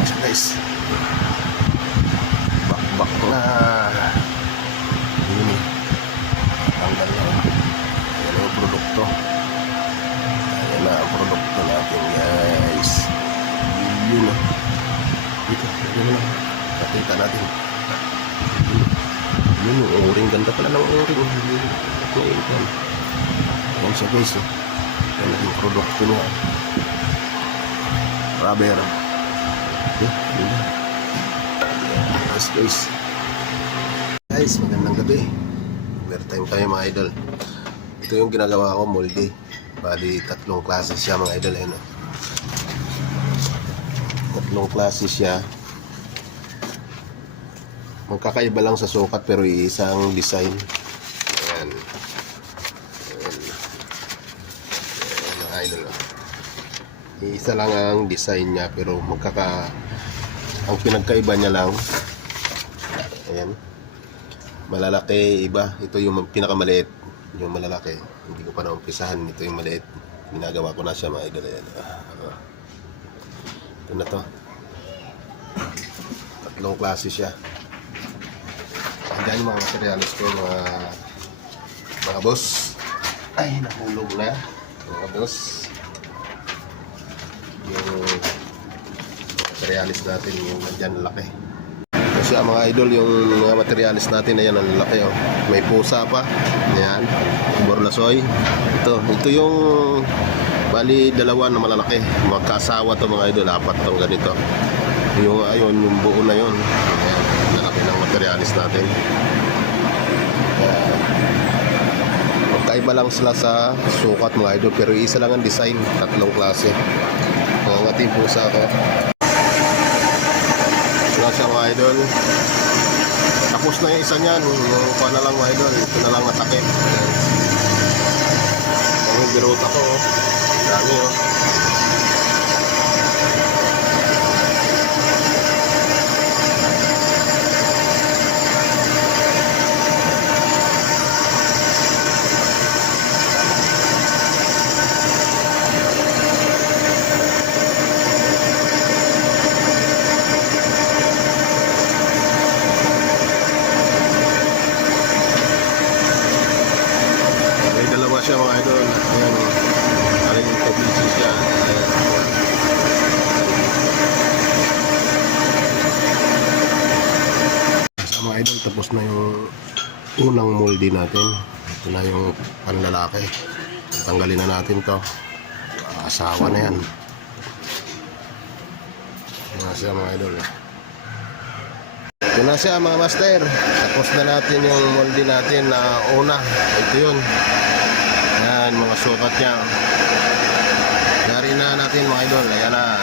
Guys, bakbak na ini tanggal na yan ang produkto. Ayan na ang produkto natin guys. Yun na dito, yun na nakita natin. Yun yung o-ring, ganda pala ng o-ring. Ayan siya guys, yan ang produkto niya, rubber. Guys, magandang gabi. Overtime tayo mga idol. Ito yung ginagawa ko, moldy. Bali, tatlong klase siya mga idol. Ayan, tatlong klase siya. Magkakaiba lang sa sukat pero isang design. Ayan. Ayan. Ayan mga idol. Isa lang ang design niya pero ang pinagkaiba niya lang, ayan, malalaki iba. Ito yung pinakamaliit, yung malalaki hindi ko pa naumpisahan. Ito yung maliit, ginagawa ko na siya mga idol. Ayan. Ito na to, tatlong klase siya. Andiyan yung mga materials ko mga boss. Ay, nahulog na mga boss. Yung materialis natin, yung nandyan laki. Kasi mga idol, yung mga materialis natin, ayan, ang laki, oh. May pusa pa, ayan, borlasoy. Ito yung bali dalawa na malalaki, magkasawa to mga idol, apat tong ganito. Yung ayun, yung buo na yun, ayan, lalaki ng materialis natin. Magkaiba lang sila sa sukat mga idol, pero isa lang ang design, tatlong klase. Ang ating pusa ko. Ito na siya mga idol. Tapos na yung isa niyan. Yung pa na lang mga idol. Ito na lang natakip. Ang birota ko. Dami oh. Siya mga idol. Ayan o. Aling yung publicity siya. Ayan. Sa mga idol, tapos na yung unang moldy natin. Ito na yung panlalaki. Tanggalin na natin to. Asawa na yan. Ito na siya mga idol. Ito na siya mga master. Tapos na natin yung moldy natin na una. Ito yun. Ayan, mga sukat niya. Dari na natin mga idol. Ayan na.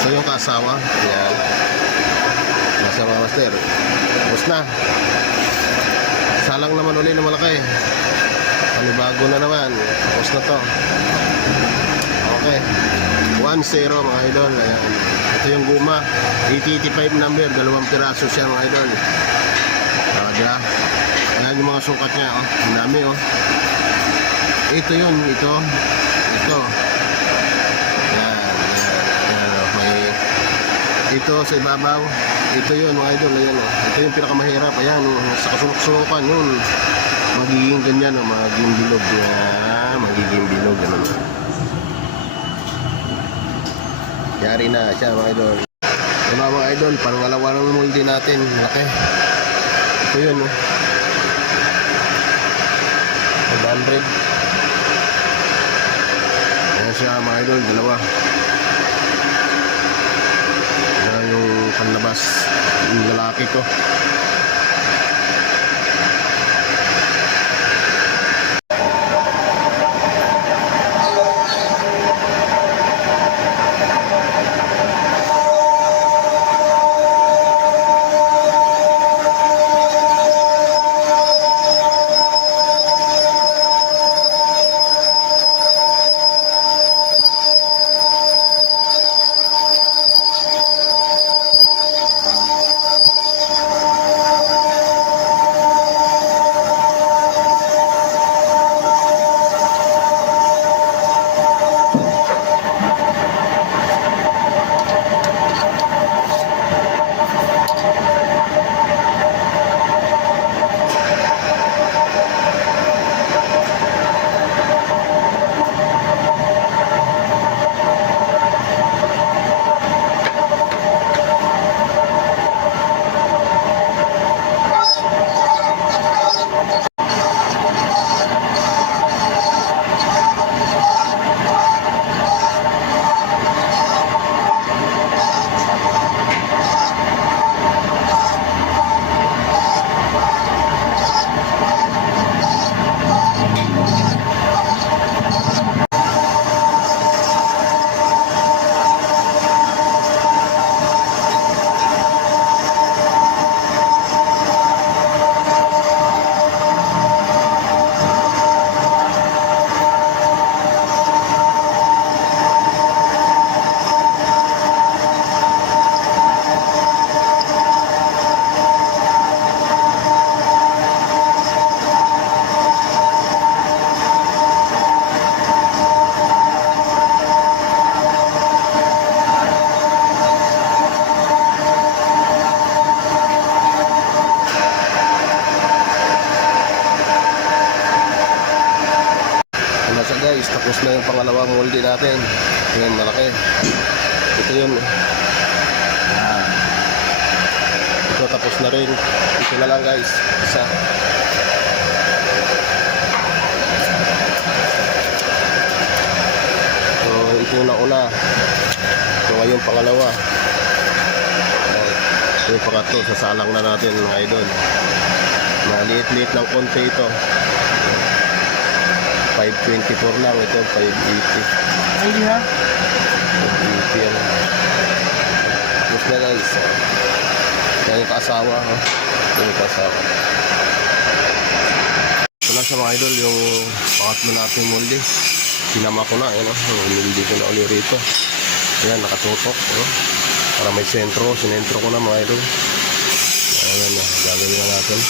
So yung kasawa. Ayan. Nasa mga master. Tapos na. Salang naman uli na malaki. Panibago na naman. Tapos na to. Okay. 1-0 mga idol. Ayan. Ito yung guma. 8085 number. 2 piraso siya mga idol. Diba? Ayan yung mga sukat niya. Oh. Ang dami oh. Ito yun, ito. Ayan, may ito sa ibabaw. Ito yun mga idol, ayan o. Ito yung pinakamahirap, ayan o. Sa kasulok-sulukan yun, magiging ganyan o, magiging bilog. Ayan, magiging bilog, ganun. Yari na siya mga idol. Ito na mga idol, pangalawa ng moldy natin, malaki. Ito yun o. 500. Siya mga idol, dalawa. Yan yung panlabas, yung lalaki ko. natin. Yan, malaki. Ito yun. Ito, tapos na rin. Ito na lang guys. Isa. So, ito yung nauna. So, ngayon pangalawa. Yung pangatlo, sasalang na natin mga idol. Maliit-liit lang konti ito. 524 lang ito, 580. Hindi ha? 580 yan. Tapos na guys. Yan yung kaasawa. Yan yung kaasawa. Ito na sa mga idol, yung pangatlo natin molde. Sinama ko na, hindi ko na ulit rito. Ayan, nakatutok. Para may sentro, sinentro ko na mga idol. Ayan na, gagawin na natin.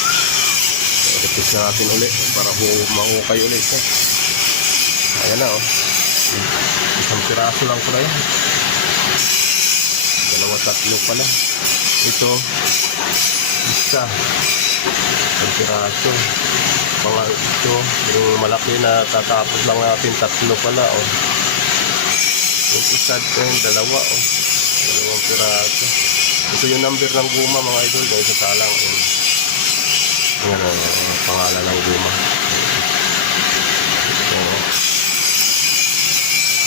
Repeat na natin ulit para mahukay ulit siya. Ayan na, isang piraso lang pala yan. Dalawa, tatlo pala. Ito, isa. Isang piraso. Mga ito, yung malaki na tatapos lang natin, tatlo pala, Yung isa, yung dalawa, dalawang piraso. Ito yung number ng guma mga idol, dahil sa salang. Yan ang pangalan ng guma.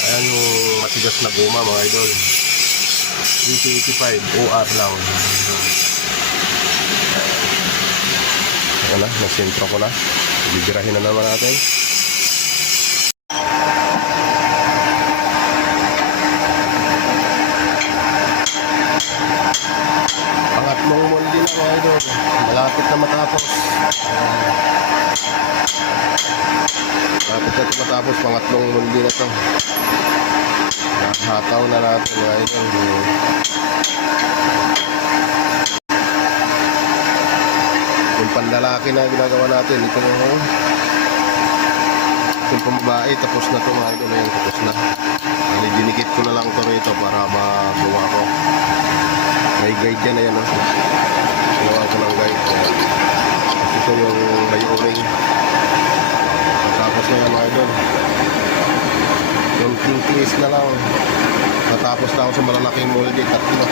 Ayan yung matigas na guma mga idol. 8085 OR lang. Ayan na, nasentro ko na. Bibirahin na naman natin. Pangatlong molde na mga idol. Malapit na matapos. Malapit na matapos. Pangatlong molde na to. Hataw na natin mga idol. Yung panlalaki na ginagawa natin. Ito na yung pambabae. Tapos na to mga idol. Ayan, tapos na. Dinikit ko na lang to rito para magawa ko. May guide yan na yan, Gawa ko ng guide. Ito yung may o-ring. Tapos na yan mga idol. Yung king place na lang. Natapos na ako sa malalaking molde. Tatlo.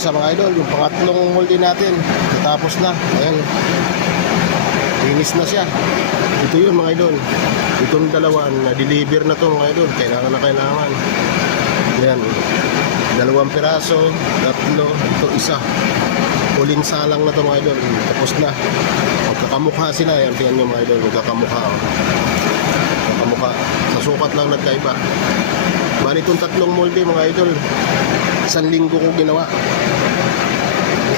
Sa mga idol, yung pangatlong molde natin. Natapos na. Ayan. Linis na siya. Ito yun mga idol. Itong dalawa, na-deliver na to mga idol. Kailangan na kailangan. Yan. 2 piraso, 3, ito isa. Huling salang na to mga idol. Tapos na. Magkakamukha sila. Yan, tingnan nyo mga idol. Magkakamukha. Magkakamukha. Sa sukat lang nagkaiba. Bali itong 3 molde mga idol. 1 linggo ko ginawa.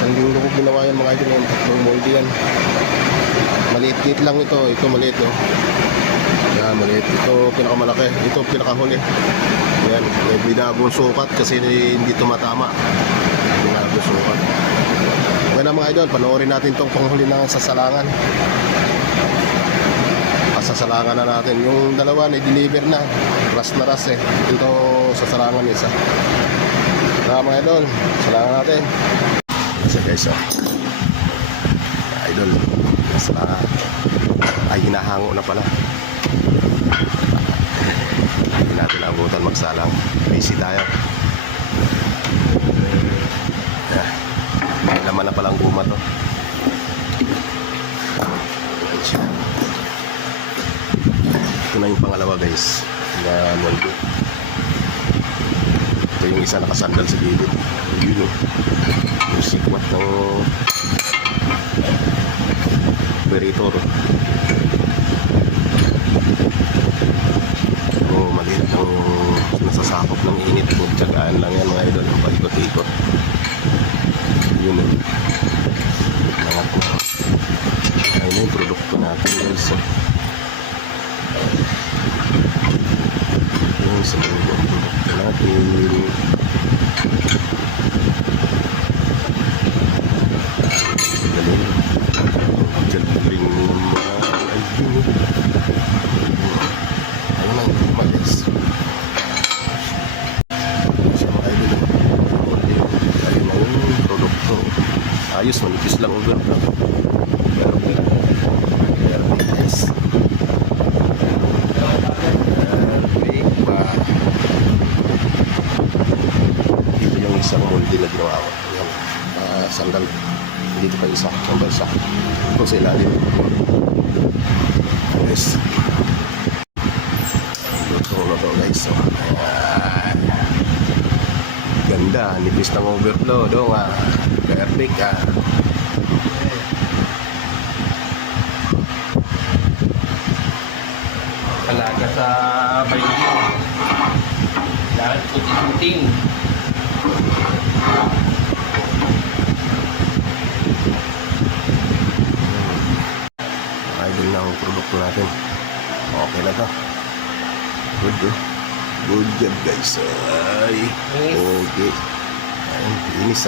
1 linggo ko ginawa yan mga idol. Yung 3 molde yan. Maliit-liit lang ito. Ito maliit, Yan, maliit. Ito pinakamalaki. Ito pinakahuli. Yan, may binagong sukat kasi hindi tumatama. Binagong sukat. Okay na mga idol, panoorin natin itong panghuli ng sasalangan. Sasalangan na natin. Yung dalawa na-deliver na. Ras na ras Ito sasalangan isa. Mga idol, salangan natin. Kasi guys, idol, salangan. Ay, hinahango na pala. Hindi natin abutan magsalang. Busy tayo. May laman na palang guma to. Ito na yung pangalawa guys. Na molde. Ito yung isa nakasandal sa gilid. Yun yung sikwat ng operator. Maliit ang nasasakop ng init po. Tsagaan lang yan mga idol. Ang paikot-ikot. Yun nangat na. Ayun yung produkto natin guys. Yung sa produkto natin. Galing mga ayun. Ayun ang gumalis. Sa mga idol. Ayun ang Perfect. Perfect guys. Perfect pa. Dito yung isang multi na ginawa ko. Yung sandal. Dito pa isa. Sandal siya. Ito sa ilalim. Yes. Luto na to guys. So, ganda. Nipis ng overflow. Doon perfect Alaga sa bayo. Lahat puting-puting. idol na ang produkto natin. Okay na to. Good good job guys. Ay. Yes. Okay. Ayun, inis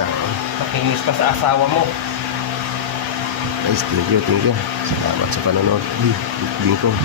Pakinis pa sa asawa mo. Guys, thank you. Salamat sa panonood. Lingkong.